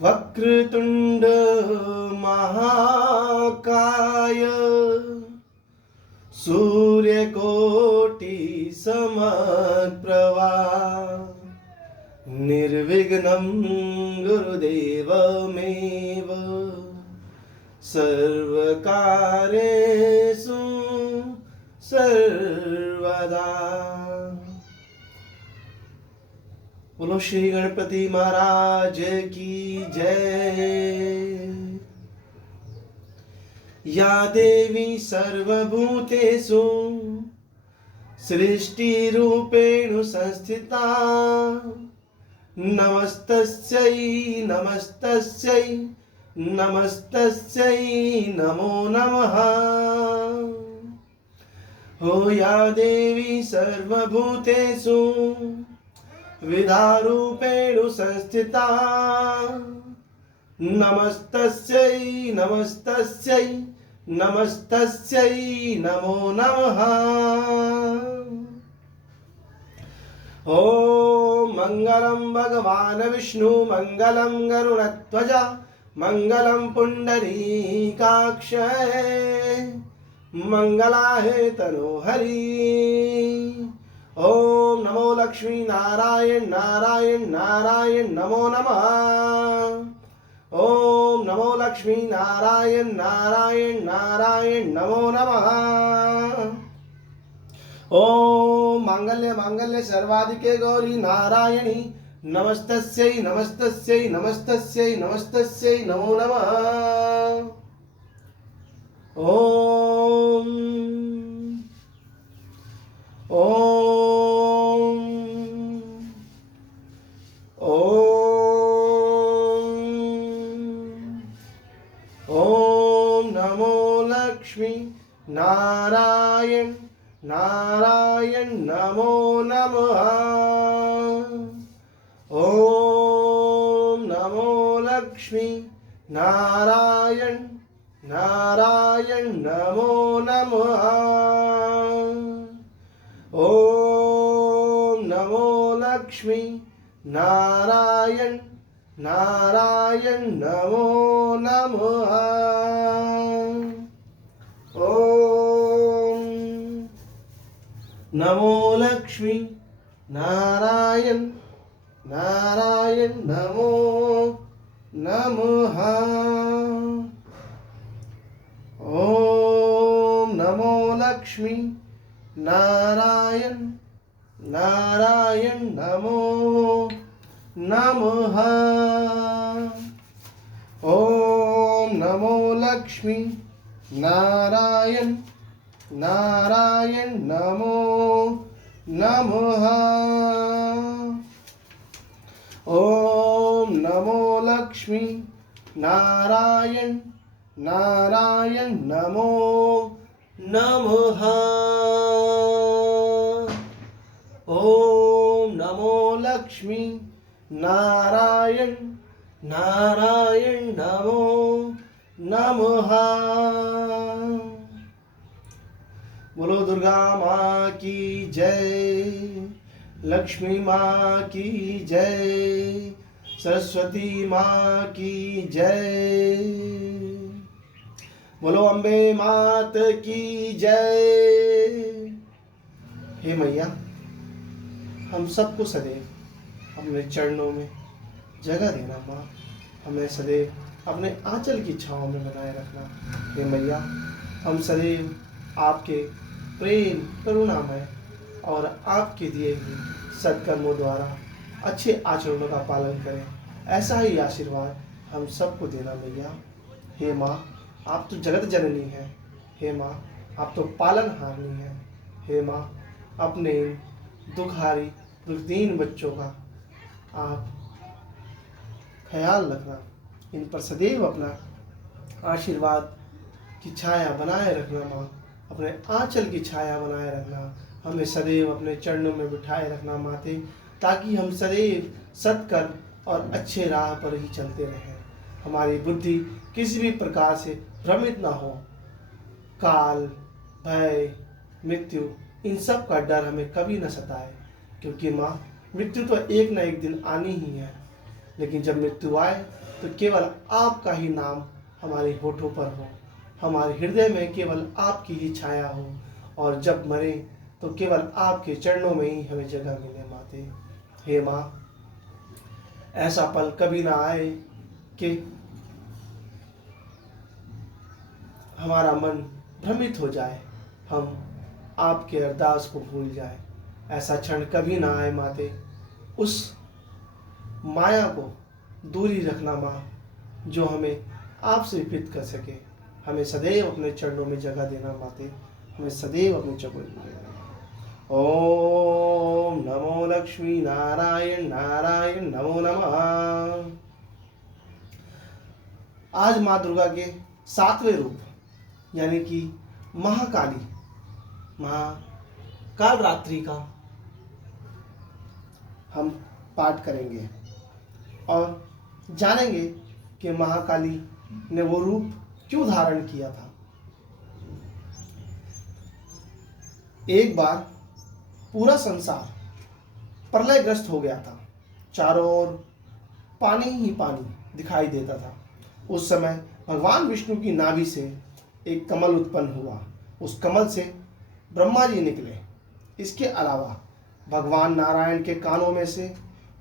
वक्रतुंड महाकाय सूर्यकोटि समप्रभा निर्विघ्नं गुरुदेवमेव सर्वकार्येषु सर्वदा। बोलो श्री गणपति महाराज की जय। या देवी सर्वभूतेषु सृष्टिरूपेण संस्थिता नमस्तस्यै नमस्तस्यै नमस्तस्यै नमो नमः। हो या देवी सर्वभूतेषु विद्यारूपेण संस्थिता नमस्तस्यै नमस्तस्यै नमस्तस्यै नमो नमः। ओम मंगलम भगवान विष्णु मंगलम गरुड़ध्वज मंगलम पुंडरीकाक्ष मंगलाय तनोहरि। ओम नमो लक्ष्मी नारायण नारायण नारायण नमो नमः। ओम नमो लक्ष्मी नारायण नारायण नारायण नमो नमः। ओम मांगल्य मांगल्य सर्वाधिके गौरी नारायणी नमस्तस्यै नमस्तस्यै नमस्तस्यै नमस्तस्यै नमो नमः। ओम ओम ओम ओम नमो लक्ष्मी नारायण नारायण नमो नमः। ओम नमो लक्ष्मी नारायण नारायण नमो नमः। ओम नमो लक्ष्मी नारायण नारायण नमो नमः। ओम नमो लक्ष्मी नारायण नारायण नमो नमः। ओम नमो लक्ष्मी नारायण नारायण नमो नमः। ओम नमो लक्ष्मी नारायण नारायण नमो नमः। ओम नमो लक्ष्मी नारायण नारायण नमो नमः। ओम नमो लक्ष्मी नारायण नारायण नमो नमः। बोलो दुर्गा माँ की जय, लक्ष्मी माँ की जय, सरस्वती माँ की जय। बोलो अम्बे मात की जय। हे मैया, हम सबको सदैव अपने चरणों में जगह देना माँ। हमें सदैव अपने आंचल की छाँव में बनाए रखना। हे मैया, हम सदैव आपके प्रेम करुणामय और आपके दिए हुए सत्कर्मों द्वारा अच्छे आचरणों का पालन करें, ऐसा ही आशीर्वाद हम सबको देना मैया। हे माँ, आप तो जगत जननी हैं। हे माँ, आप तो पालनहारिणी हैं। हे माँ, अपने दुखारी दुर्दीन बच्चों का आप ख्याल रखना, इन पर सदैव अपना आशीर्वाद की छाया बनाए रखना माँ। अपने आंचल की छाया बनाए रखना, हमें सदैव अपने चरणों में बिठाए रखना माते, ताकि हम सदैव सत्कर्म और अच्छे राह पर ही चलते रहें। हमारी बुद्धि किसी भी प्रकार से भ्रमित ना हो। काल, भय, मृत्यु, इन सब का डर हमें कभी न सताए, क्योंकि माँ, मृत्यु तो एक न एक दिन आनी ही है। लेकिन जब मृत्यु आए तो केवल आपका ही नाम हमारे होठों पर हो, हमारे हृदय में केवल आपकी ही छाया हो, और जब मरे तो केवल आपके चरणों में ही हमें जगह मिले माते। हे माँ, ऐसा पल कभी ना आए कि हमारा मन भ्रमित हो जाए, हम आपके अरदास को भूल जाए। ऐसा क्षण कभी ना आए माते। उस माया को दूरी रखना माँ, जो हमें आपसे विपरीत कर सके। हमें सदैव अपने चरणों में जगह देना माते, हमें सदैव अपने चरणों में जगह देना। ओम नमो लक्ष्मी नारायण नारायण नमो नमः। आज माँ दुर्गा के 7वें रूप यानी कि महाकाली, महाकालरात्रि का हम पाठ करेंगे और जानेंगे कि महाकाली ने वो रूप क्यों धारण किया था। एक बार पूरा संसार प्रलयग्रस्त हो गया था, चारों ओर पानी ही पानी दिखाई देता था। उस समय भगवान विष्णु की नाभि से एक कमल उत्पन्न हुआ। उस कमल से ब्रह्मा जी निकले। इसके अलावा भगवान नारायण के कानों में से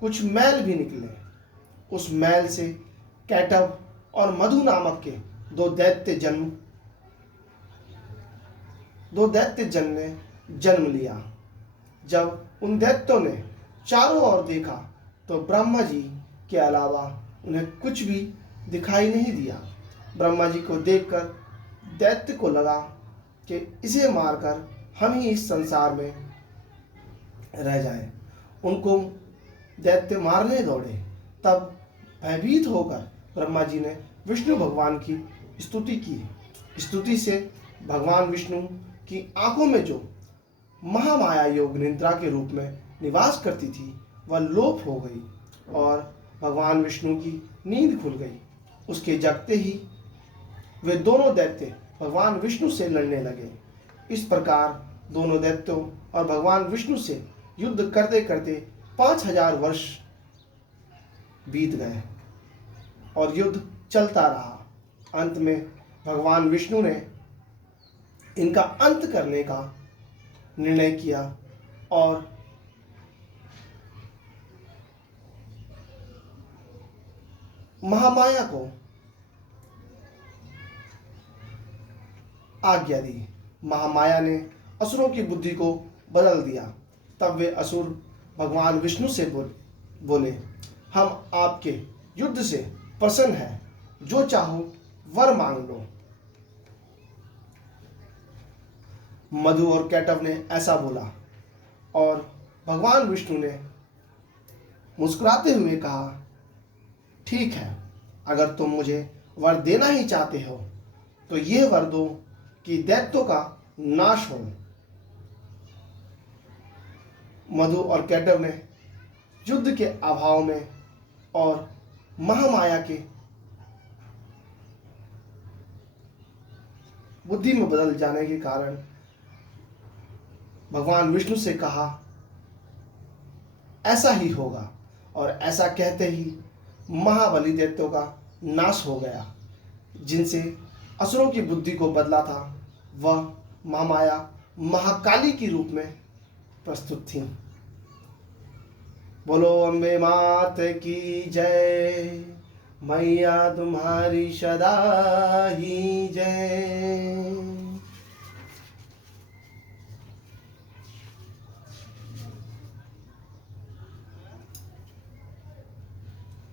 कुछ मैल भी निकले। उस मैल से कैटव और मधु नामक के दो दैत्य जन ने जन्म लिया। जब उन दैत्यों ने चारों ओर देखा तो ब्रह्मा जी के अलावा उन्हें कुछ भी दिखाई नहीं दिया। ब्रह्मा जी को देखकर दैत्य को लगा कि इसे मारकर हम ही इस संसार में रह जाएं। उनको दैत्य मारने दौड़े। तब भयभीत होकर ब्रह्मा जी ने विष्णु भगवान की स्तुति की। स्तुति से भगवान विष्णु की आंखों में जो महामाया योग निद्रा के रूप में निवास करती थी वह लोप हो गई और भगवान विष्णु की नींद खुल गई। उसके जगते ही वे दोनों दैत्य भगवान विष्णु से लड़ने लगे। इस प्रकार दोनों दैत्यों और भगवान विष्णु से युद्ध करते करते 5000 वर्ष बीत गए और युद्ध चलता रहा। अंत में भगवान विष्णु ने इनका अंत करने का निर्णय किया और महामाया को आज्ञा दी। महामाया ने असुरों की बुद्धि को बदल दिया। तब वे असुर भगवान विष्णु से बोले, हम आपके युद्ध से प्रसन्न हैं, जो चाहो वर मांग लो। मधु और कैटव ने ऐसा बोला और भगवान विष्णु ने मुस्कुराते हुए कहा, ठीक है, अगर तुम मुझे वर देना ही चाहते हो तो यह वर दो कि दैत्यों का नाश हो। मधु और कैटव ने युद्ध के अभाव में और महामाया के बुद्धि में बदल जाने के कारण भगवान विष्णु से कहा, ऐसा ही होगा। और ऐसा कहते ही महाबली दैत्यों का नाश हो गया। जिनसे असुरों की बुद्धि को बदला था वह महामाया महाकाली के रूप में प्रस्तुत थी। बोलो अम्बे मात की जय, मैया तुम्हारी सदा ही जय।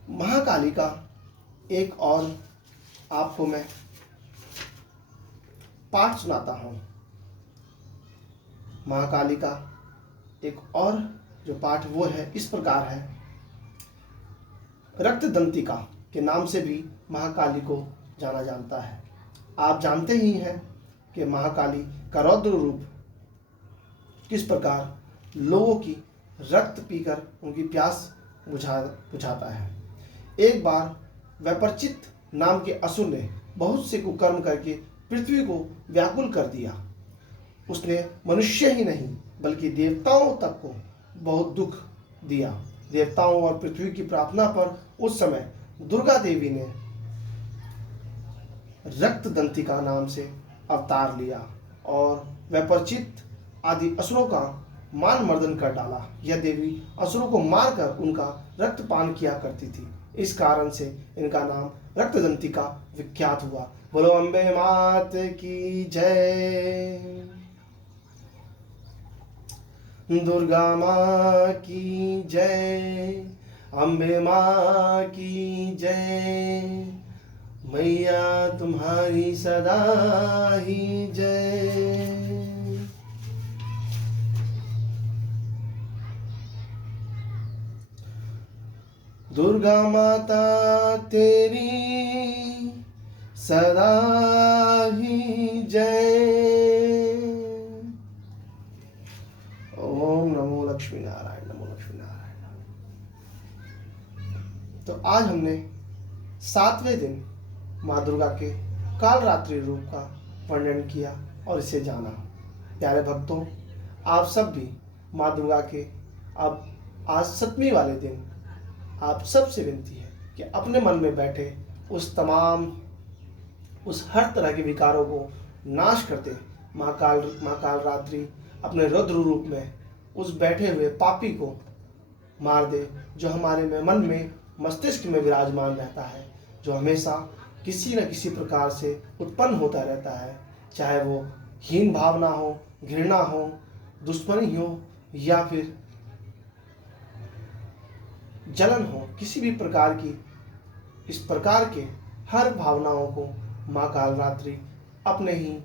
महाकाली का एक और आपको मैं पाठ सुनाता हूं। महाकाली का एक और जो पाठ वो है, इस प्रकार है। रक्तदंतिका के नाम से भी महाकाली को जाना जाता है। आप जानते ही हैं कि महाकाली का रौद्र रूप किस प्रकार लोगों की रक्त पीकर उनकी प्यास बुझाता है। एक बार वैपरचित नाम के असुर ने बहुत से कुकर्म करके पृथ्वी को व्याकुल कर दिया। उसने मनुष्य ही नहीं बल्कि देवताओं तक को बहुत दुख दिया। देवताओं और पृथ्वी की प्रार्थना पर उस समय दुर्गा देवी ने रक्त दंतिका नाम से अवतार लिया और वह परिचित आदि असुरों का मान मर्दन कर डाला। यह देवी असुरों को मारकर उनका रक्तपान किया करती थी। इस कारण से इनका नाम रक्त दंतिका विख्यात हुआ। बोलो अम्बे मात की जय। दुर्गा माँ की जय। अम्बे माँ की जय। मैया तुम्हारी सदा ही जय। दुर्गा माता तेरी सदा ही जय। ओम नमो लक्ष्मी नारायण, नमो लक्ष्मी नारायण। तो आज हमने 7वें दिन माँ दुर्गा के कालरात्रि रूप का वर्णन किया और इसे जाना। प्यारे भक्तों, आप सब भी माँ दुर्गा के अब आज 7वीं वाले दिन आप सबसे विनती है कि अपने मन में बैठे उस हर तरह के विकारों को नाश करते माँ कालरात्रि अपने रुद्र रूप में उस बैठे हुए पापी को मार दे, जो हमारे में मन में मस्तिष्क में विराजमान रहता है, जो हमेशा किसी न किसी प्रकार से उत्पन्न होता रहता है, चाहे वो हीन भावना हो, घृणा हो, दुश्मनी हो या फिर जलन हो, किसी भी प्रकार की इस प्रकार के हर भावनाओं को माँ कालरात्रि अपने ही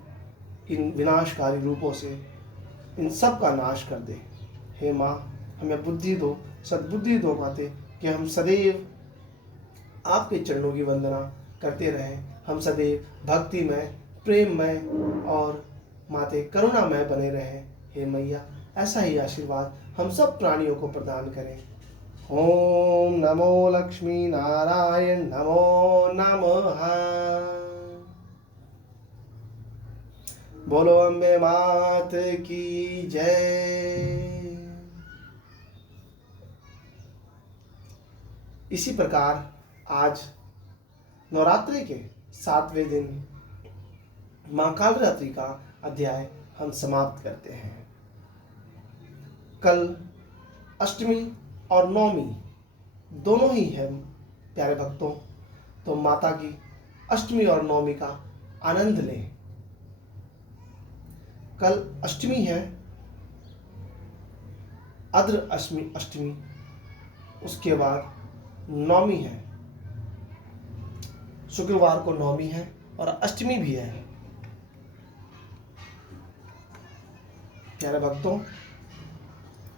इन विनाशकारी रूपों से इन सब का नाश कर दे। हे माँ, हमें बुद्धि दो, सद्बुद्धि दो माते, कि हम सदैव आपके चरणों की वंदना करते रहें। हम सदैव भक्तिमय, प्रेममय और माते करुणामय बने रहें। हे मैया, ऐसा ही आशीर्वाद हम सब प्राणियों को प्रदान करें। ओम नमो लक्ष्मी नारायण, नमो नमः। बोलो अम्बे मात की जय। इसी प्रकार आज नवरात्रि के 7वें दिन माँ कालरात्रि का अध्याय हम समाप्त करते हैं। कल अष्टमी और नवमी दोनों ही है प्यारे भक्तों, तो माता की अष्टमी और नवमी का आनंद लें। कल अष्टमी है, अद्र अष्टमी, उसके बाद नवमी है, शुक्रवार को नवमी है और अष्टमी भी है। प्यारे भक्तों,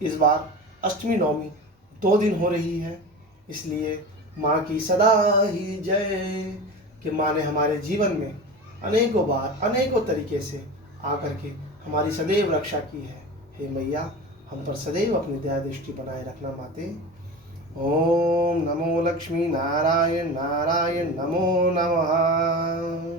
इस बार अष्टमी नवमी 2 दिन हो रही है, इसलिए माँ की सदा ही जय कि माँ ने हमारे जीवन में अनेकों बार अनेकों तरीके से आकर के हमारी सदैव रक्षा की है। हे मैया, हम पर सदैव अपनी दया दृष्टि बनाए रखना माते। ओम नमो लक्ष्मी नारायण नारायण, नमो नमः।